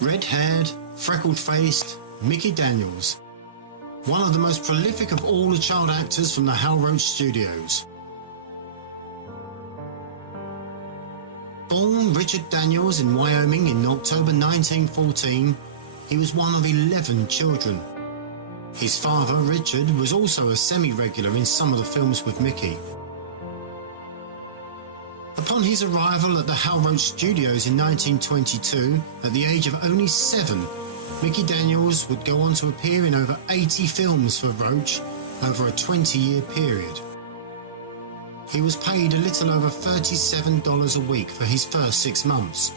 Red-haired, freckled-faced Mickey Daniels, one of the most prolific of all the child actors from the Hal Roach studios. Born Richard Daniels in Wyoming in October 1914, he was one of 11 children. His father, Richard, was also a semi-regular in some of the films with Mickey. Upon his arrival at the Hal Roach Studios in 1922, at the age of only 7, Mickey Daniels would go on to appear in over 80 films for Roach over a 20-year period. He was paid a little over $37 a week for his first 6 months.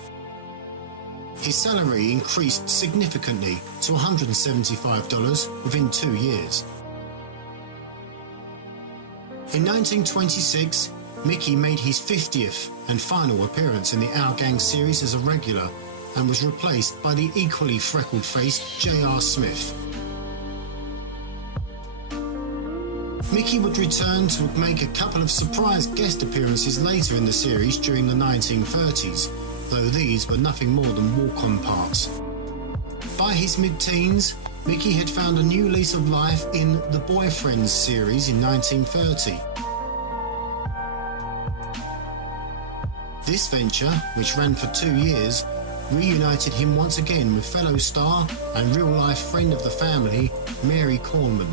His salary increased significantly to $175 within 2 years. In 1926, Mickey made his 50th and final appearance in the Our Gang series as a regular and was replaced by the equally freckled-faced J.R. Smith. Mickey would return to make a couple of surprise guest appearances later in the series during the 1930s, though these were nothing more than walk-on parts. By his mid-teens, Mickey had found a new lease of life in the Boyfriends series in 1930. This venture, which ran for 2 years, reunited him once again with fellow star and real-life friend of the family, Mary Cornman,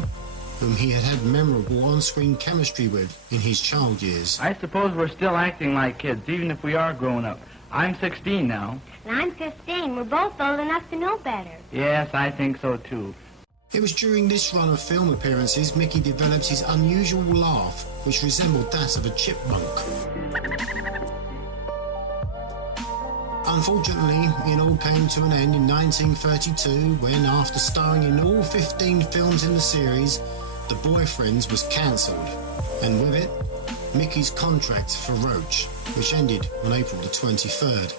whom he had had memorable on-screen chemistry with in his child years. I suppose we're still acting like kids, even if we are grown up. I'm 16 now. And I'm 15. We're both old enough to know better. Yes, I think so too. It was during this run of film appearances Mickey developed his unusual laugh, which resembled that of a chipmunk. Unfortunately, it all came to an end in 1932 when, after starring in all 15 films in the series, The Boyfriends was cancelled, and with it, Mickey's contract for Roach, which ended on April the 23rd.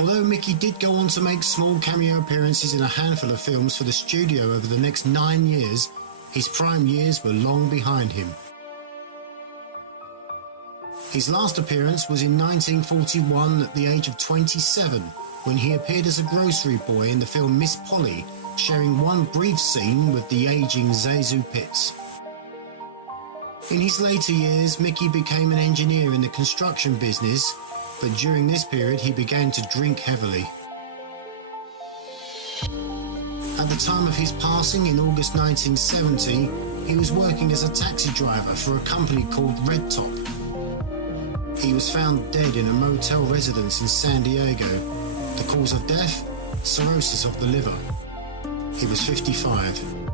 Although Mickey did go on to make small cameo appearances in a handful of films for the studio over the next 9 years, his prime years were long behind him. His last appearance was in 1941 at the age of 27, when he appeared as a grocery boy in the film Miss Polly, sharing one brief scene with the aging Zazu Pitts. In his later years, Mickey became an engineer in the construction business, but during this period he began to drink heavily. At the time of his passing in August 1970, he was working as a taxi driver for a company called Red Top. He was found dead in a motel residence in San Diego. The cause of death? Cirrhosis of the liver. He was 55.